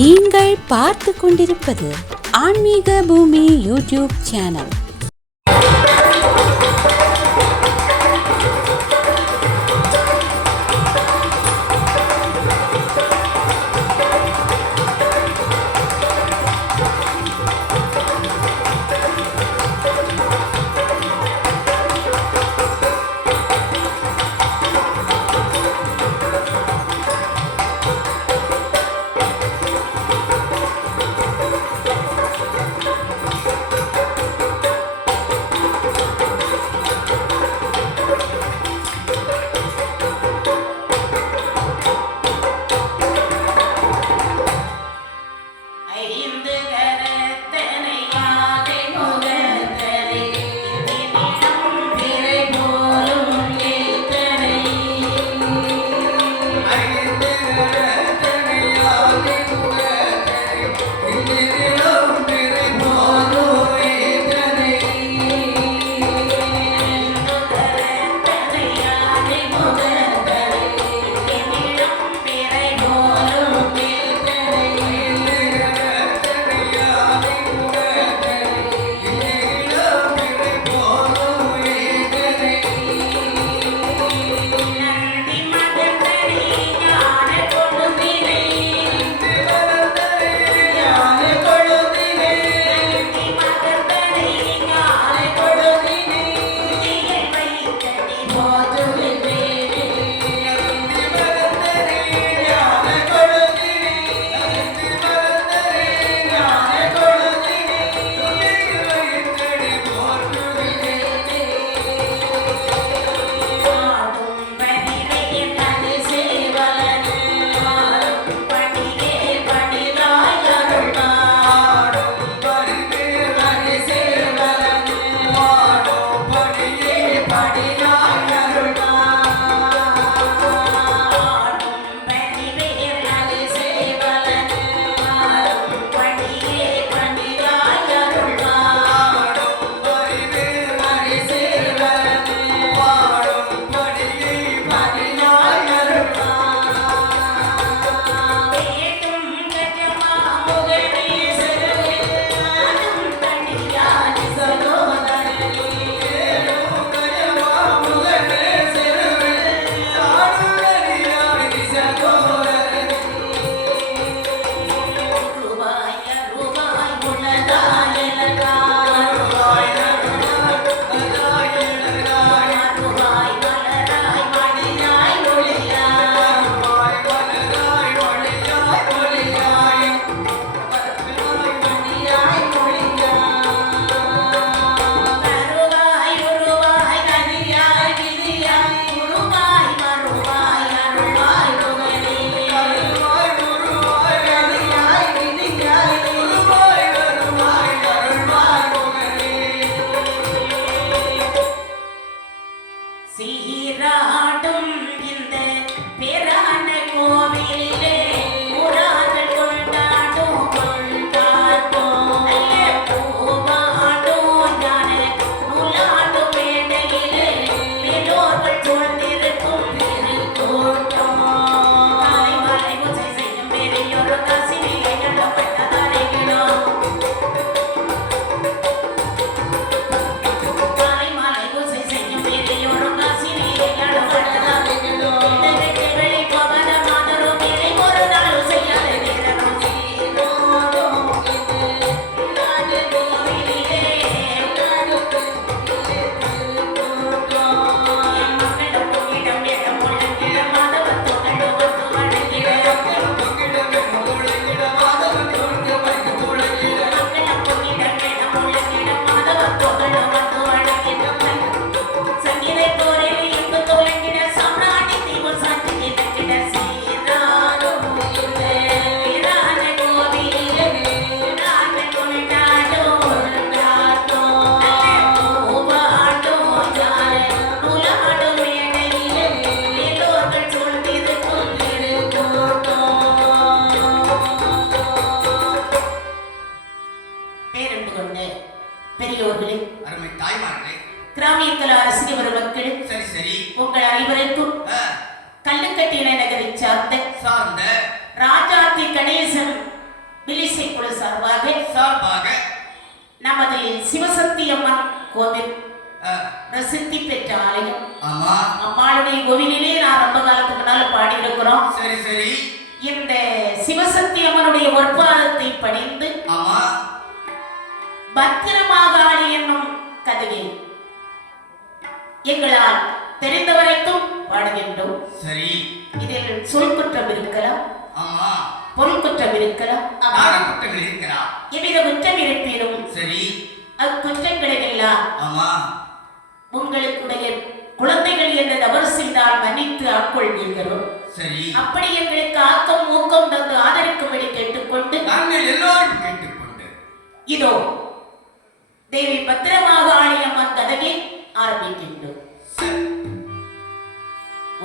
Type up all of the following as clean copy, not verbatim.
நீங்கள் பார்த்து கொண்டிருப்பது ஆன்மீக பூமி யூடியூப் சேனல். கல்லுக்கட்டின நகரை சார்ந்த ராஜாத்தி கணேசன் வில்லிசை குழு சார்பாக சார்பாக நமது சிவசக்தி அம்மன் கோவில் பிரசித்தி பெற்ற ஆலயம். ஆமா, அம்மாளுடைய கோவிலிலே நான் ரொம்ப காலத்துக்கு முன்னால பாடி இருக்கிறோம். சரி சரி. இந்த சிவசக்தி அம்மனுடைய பொற்பாதத்தை பணிந்து ஆமா பத்திரமாகாளி என்னும் கதையை எங்களால் தெரிந்த வரைக்கும் பாடுகின்றோம். சரி. இதில் சொல் குற்றம் இருக்கலாம், ஆமா, பொருள் குற்றம் இருக்கலாம், குற்றங்கள் இருக்கலாம். எவ்வித குற்றம் இருப்பினும் சரி, அக்குற்றங்களை எல்லாம் ஆமா உங்களுடைய குழந்தைகள் என்ற தவறு செய்தால் மன்னித்து ஆட்கொள்வீர்களோ. சரி. அப்படி எங்களுக்கு ஆக்கம் ஊக்கம் தந்து ஆதரிக்கும்படி கேட்டுக்கொண்டு நாங்கள் எல்லோரும் கேட்டுக்கொண்டு இதோ தேவி பத்திரமாகாளி அம்மன் கதையை ஆரம்பிக்கின்றோம்.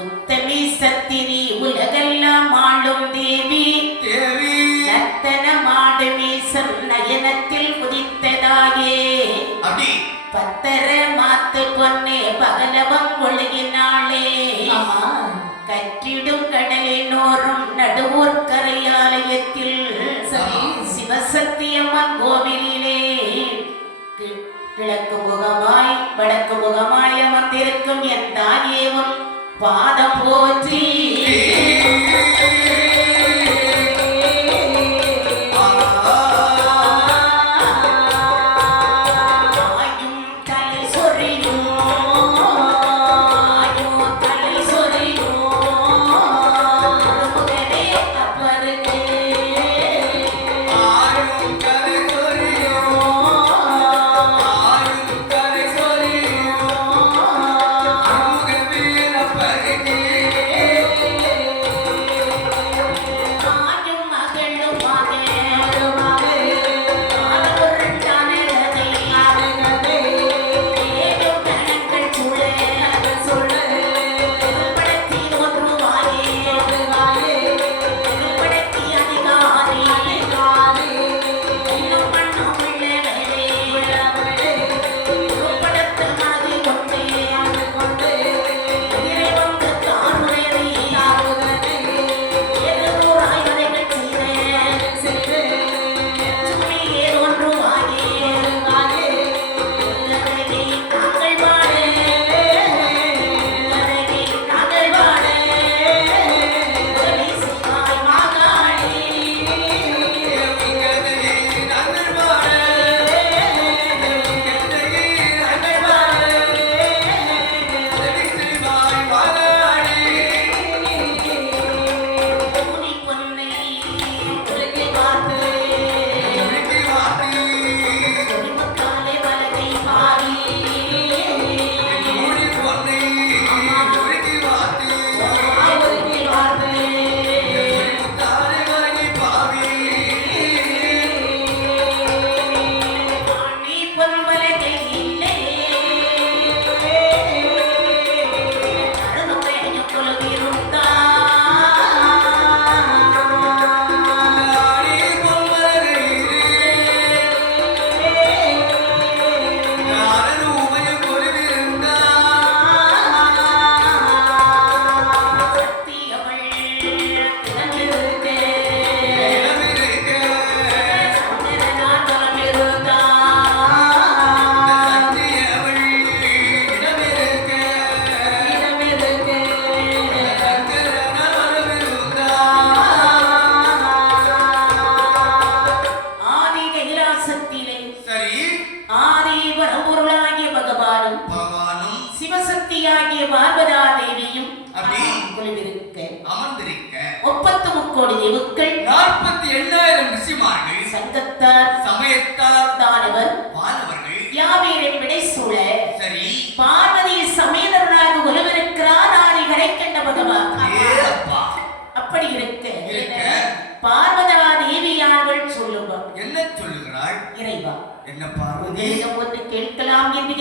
உத்தமி சத்தினி உலகெல்லாம் ஆளும் தேவி தேவி நர்த்தன மாடுமி நயனத்தில் உதித்ததாயே அப்படி பத்தர மாத்து பொன்னே பகலவம் ஒழுகினாளே கற்றிடும் கடலினோரும் நடுவூர் கரையாலயத்தில் சிவசக்தி அம்மன் கோவிலிலே கிழக்கு முகமாய் வடக்கு முகமாய் அமர்ந்திருக்கும் என் தாயேவும் பாதம் போற்றி.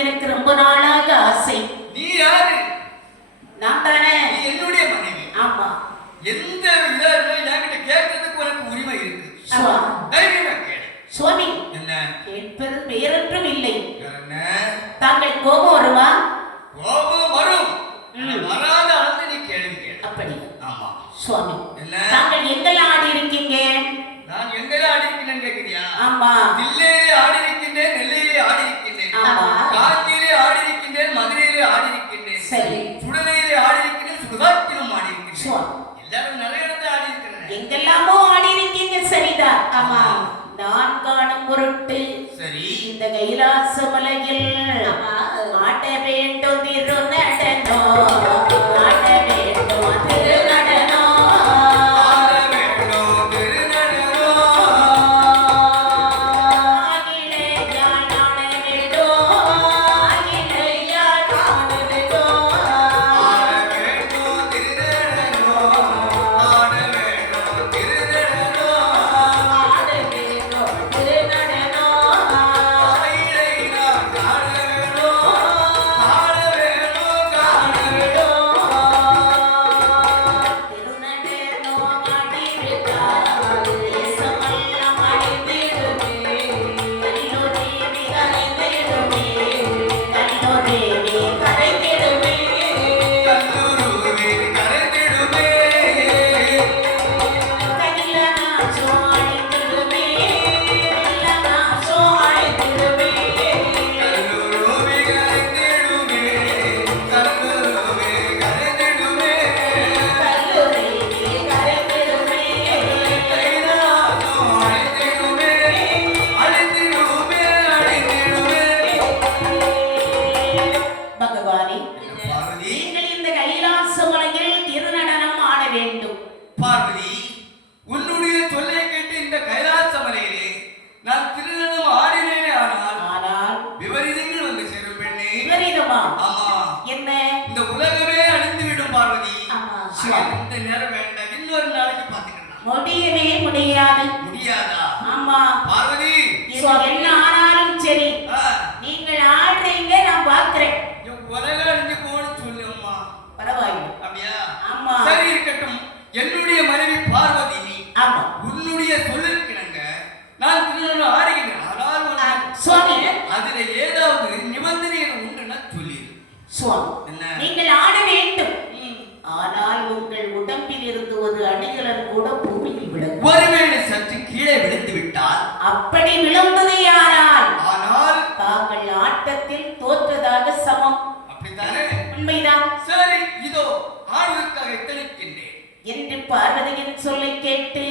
எனக்கு ரொம்ப நாளாக ஆசை. நீ யாரு? நான் தானே. நீ என்னுடைய மனைவி. ஆமா. எந்த விதத்துல என்கிட்ட கேட்கிறதுக்கு உனக்கு உரிமை இருக்கு. தைரியமா கேளு. சுவாமி, என்ன கேட்பது வேறொன்றும் இல்லை. என்ன? தாங்கள் கோபம் வருமா? கோபம் வரும். வராத அளவு நீ கேள்வி கேளு. அப்படி. ஆமா. சுவாமி, என்ன? தாங்கள் எங்கெல்லாம் ஆடி இருக்கீங்க? நான் எங்கெல்லாம் ஆடி ஆமா தில்லையிலே ஆடி இருக்கின்றேன், நெல்லையிலே ஆடி இருக்கின்றேன், ஆமா. காஞ்சியிலே ஆடி இருக்கின்றேன், மதுரையிலே ஆடி இருக்கின்றேன், சரி. சுடலையிலே ஆடி இருக்கின்றேன், சுடுகாட்டிலும் ஆடி இருக்கின்றேன். சுவா. எல்லாரும் நிறைய இடத்துல ஆடி இருக்கிறேன். எங்கெல்லாமோ ஆடி இருக்கீங்க சரிதான். ஆமா. நான் காணும் பொருட்டு சரி, இந்த கைலாச மலையில் ஆமா. ஆட்ட வேண்டும் திருநடனோ, ஆட்ட வேண்டும் திருநடனோ. ஆட வேண்டும் திருநடனோ, ஆகிலேயால் ஆட வேண்டும், ஆகிலேயால் ஆட வேண்டும். ஆட வேண்டும் திருநடனோ, ஆட வேண்டும் திருநடனோ, ஆட வேண்டும் திருநடனோ. ஆயிலை நான் காண வேணும், காண வேணும், காண வேணும். திருநடனோ ஆடிவிட்டால் தேசமெல்லாம் அழிந்திடுமே. கல்லூரி கரைந்திடுமே, கல்லூரி கரைந்திடுமே. கல்லூருவில் கரைந்திடுமே, கல்லனாசோ அழிந்திடுமே, கல்லனாசோ அழிந்திடுமே. கல்லூருவில் கரைந்திடுமே, கல்லூருவில் கரைந்திடுமே. கல்லூரி கரைந்திடுமே. கைலாசம் அழிந்திடுமே, அழிந்திடுமே, அழிந்திடுமே. பகவானே, பார்வதி, நீங்கள் இந்த கைலாச மலையில் திருநடனம் ஆட வேண்டும். பார்வதி, உன்னுடைய சொல்லை கேட்டு இந்த கைலாச மலையிலே நான் திருநடம் ஆடினேனே, ஆனால் ஆனால் விபரீதங்கள் வந்து சேரும் பெண்ணே. விபரீதமா? ஆமா, என்ன? இந்த உலகமே அழிந்து விடும் பார்வதி. ஆமா. ஆக இந்த நேரம் வேண்டாம், இன்னொரு நாளைக்கு பார்த்துக்கலாம். முடியவே முடியாது. முடியாதா ஆமா, பார்வதி? இது என்ன ஆனாலும் சரி, ஆ, நீங்கள் ஆடுறீங்க, நான் பார்க்கிறேன். என் உலகம் அழிஞ்சு போன்னு சொல்லு அம்மா. பரவாயில்லை. அப்படியா? ஆமா. சரி இருக்கட்டும். என்னுடைய மனைவி பார்வதி நீ. ஆமா. உன்னுடைய சொல்லிருக்கிறாங்க, நான் திருநடம் ஆடுகிறேன். ஆனால் ஆ, ஒன்று, சுவாமி, அதுல ஏதாவது நிபந்தனைகள் உண்டுன்னா சொல்லிடு. சுவாமி, என்ன? நீங்கள் ஆட வேண்டும். ம். ஆனால் உங்கள் உடம்பில் இருந்து ஒரு அணிகலன் கூட பூமியில் விழும். ஒருவேளை சற்று கீழே விழுந்து விட்டால், அப்படி விழுந்தது யாரால் ஆனால் தாங்கள் ஆட்டத்தில் தோற்றதாக சமம். அப்படித்தானே? உண்மைதான் சரி, இதோ ஆடுவதற்காக எத்தனைக்கின்றேன் என்று பார்வதியின் சொல்லை கேட்டு